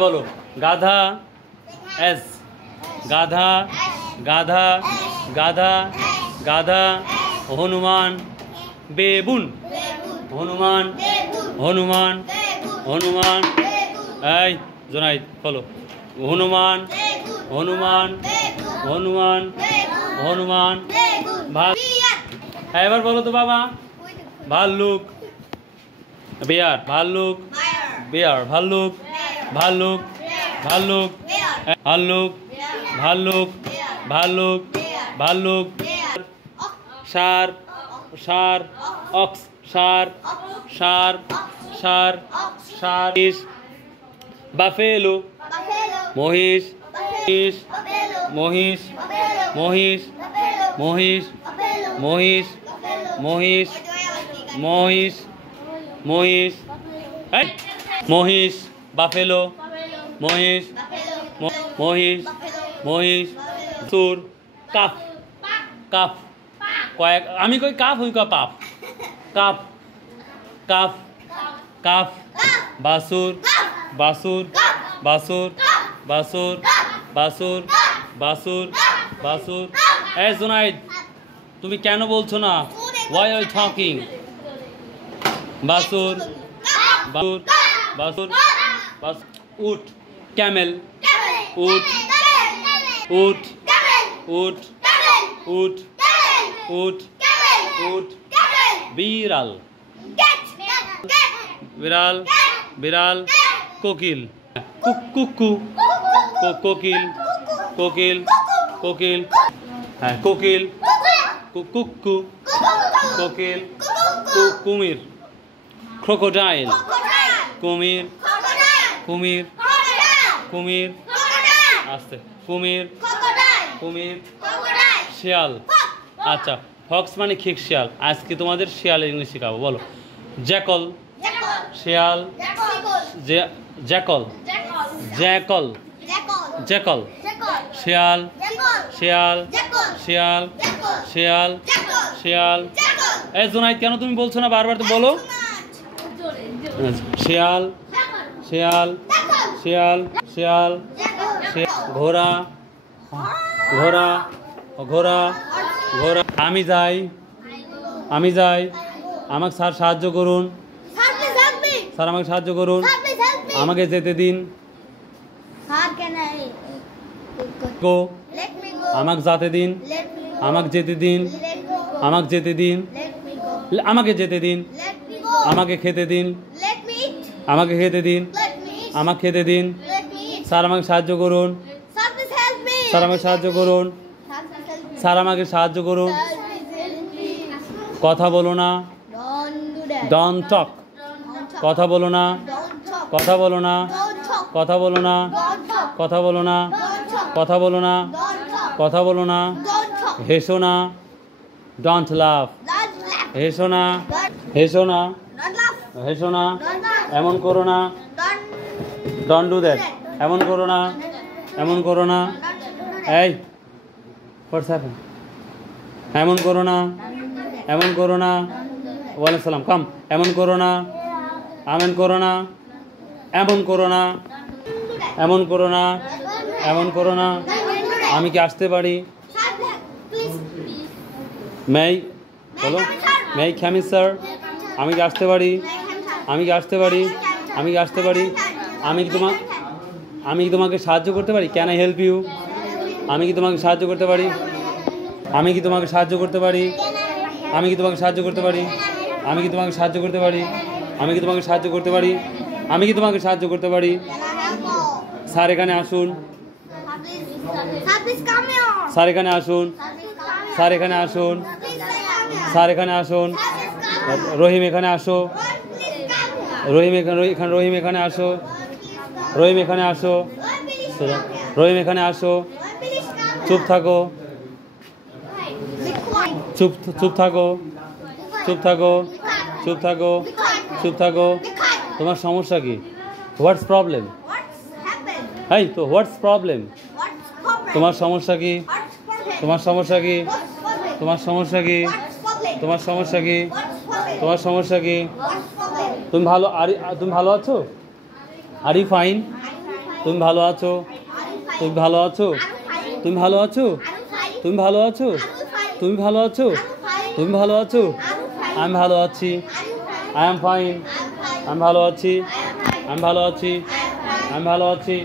বলো গাধা এস গাধা গাধা গাধা গাধা হনুমান বেবুন হনুমান হনুমান হনুমান এই জোনাইদ বলো হনুমান হনুমান হনুমান হনুমান এবার বলো তো বাবা ভাল্লুক বিয়ার ভাল্লুক বিয়ার ভাল্লুক ভাল্লুক ভাল্লুক ভাল্লুক ভাল্লুক ভাল্লুক ভাল্লুক ষাঁড় ষাঁড় অক্স ষাঁড় ষাঁড় ষাঁড় ষাঁড় বাফেলো মহিষ মহিষ মহিষ মহিষ মহিষ মহিষ মহিষ মহিষ মহিষ বাফেলো মহিষ মহিষ মহিষ সুর কাফ কাফ কয়েক আমি কই কাফ হই কা পাপ কাফ কাফ কাফ বাসুর বাসুর বাসুর বাসুর বাসুর বাসুর বাসুর এই জুনাইদ তুমি কেন বলছো না why are you talking বাসুর বাসুর বাসুর বাস উট ক্যামেল উট উট উট উট উট উট বিড়াল বিড়াল বিড়াল কোকিল কুকু কোকিল কোকিল কোকিল হ্যাঁ কোকিল কুকু কোকিল কুমির ক্রোকোডাইল কুমির কুমির কুমির আস্তে কুমির কুমির শিয়াল আচ্ছা ফক্স মানে ঠিক শিয়াল আজকে তোমাদের শিয়ালের ইংলিশ শেখাবো বলো জ্যাকল শিয়াল জ্যাকল জ্যাকল জ্যাকল শিয়াল শিয়াল শিয়াল শিয়াল শিয়াল এই জোনাইদ কেন তুমি বলছো না বারবার তো বলো শিয়াল শিয়াল শিয়াল শিয়াল ঘোড়া ঘোড়া ঘোড়া ঘোড়া আমি যাই আমাকে স্যার সাহায্য করুন স্যার আমাকে সাহায্য করুন আমাকে যেতে দিন গো আমাকে যেতে দিন আমাকে যেতে দিন আমাকে যেতে দিন আমাকে যেতে দিন আমাকে খেতে দিন আমাকে খেতে দিন আমাকে খেতে দিন স্যার আমাকে সাহায্য করুন স্যার আমাকে সাহায্য করুন স্যার আমাকে সাহায্য করুন কথা বলো না ডন টক কথা বলো না কথা বলো না কথা বলো না কথা বলো না কথা বলো না কথা বলো না হেসো না ডোন্ট লাভ হেসো না হেসো না হেসো না এমন করো না ডোন্ট ডু দ্যাট এমন করো না এমন করো না এই হোয়াটস হ্যাপেন এমন করো না এমন করো না ওয়ালাইকুম সালাম কাম এমন করো না আমেন করো না এমন করো না এমন করো না এমন করো না আমি কি আসতে পারি মেই বলো মেই খামি স্যার আমি কি আসতে পারি আমি কি আসতে পারি আমি কি আসতে পারি আমি কি তোমাকে সাহায্য করতে পারি ক্যান আই হেল্প ইউ আমি কি তোমাকে সাহায্য করতে পারি আমি কি তোমাকে সাহায্য করতে পারি আমি কি তোমাকে সাহায্য করতে পারি আমি কি তোমাকে সাহায্য করতে পারি আমি কি তোমাকে সাহায্য করতে পারি আমি কি তোমাকে সাহায্য করতে পারি স্যার এখানে আসুন স্যার এখানে আসুন স্যার এখানে আসুন স্যার এখানে আসুন রহিম এখানে আসো রহিম এখানে আসো রহিম এখানে আসো রহিম এখানে আসো চুপ থাকো চুপ চুপ থাকো চুপ থাকো চুপ থাকো চুপ থাকো তোমার সমস্যা কি হোয়াটস প্রবলেম এই তো হোয়াটস প্রবলেম তোমার সমস্যা কি তোমার সমস্যা কি তোমার সমস্যা কি তোমার সমস্যা কি তোমার সমস্যা কি তুমি ভালো আছো? Are you fine? তুমি ভালো আছো? তুমি ভালো আছো? তুমি ভালো আছো? তুমি ভালো আছো? তুমি ভালো আছো? তুমি ভালো আছো? আমি ভালো আছি। I am fine. আমি ভালো আছি। আমি ভালো আছি। আমি ভালো আছি।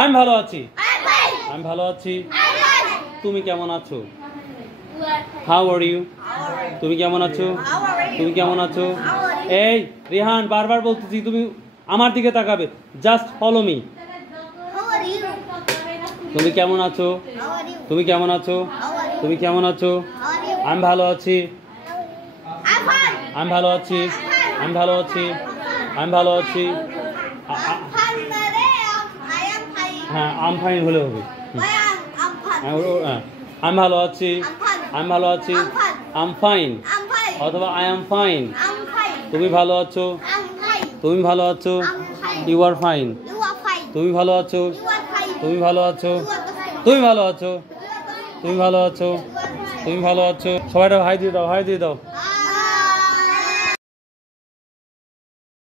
আমি ভালো আছি। আমি ভালো আছি। তুমি কেমন আছো? How are you? তুমি কেমন আছো? তুমি কেমন আছো? এই রিহান, বারবার বলতেছি তুমি আমার দিকে তাকাবে। Just follow me. তুমি কেমন আছো? তুমি কেমন আছো? তুমি কেমন আছো? আমি ভালো আছি। আমি ভালো আছি। আমি ভালো আছি। আমি ভালো আছি। হ্যাঁ, আম ফাইন হলে হবে। আমি ভালো আছি। আমি ভালো আছি। আম ফাইন অথবা আই এম ফাইন। তুমি ভালো আছো? তুমি ভালো আছো? You are fine. তুমি ভালো আছো? তুমি ভালো আছো? তুমি ভালো আছো? তুমি ভালো আছো? তুমি ভালো আছো? সবাইটা হাই দিয়ে দাও, হাই দিয়ে দাও।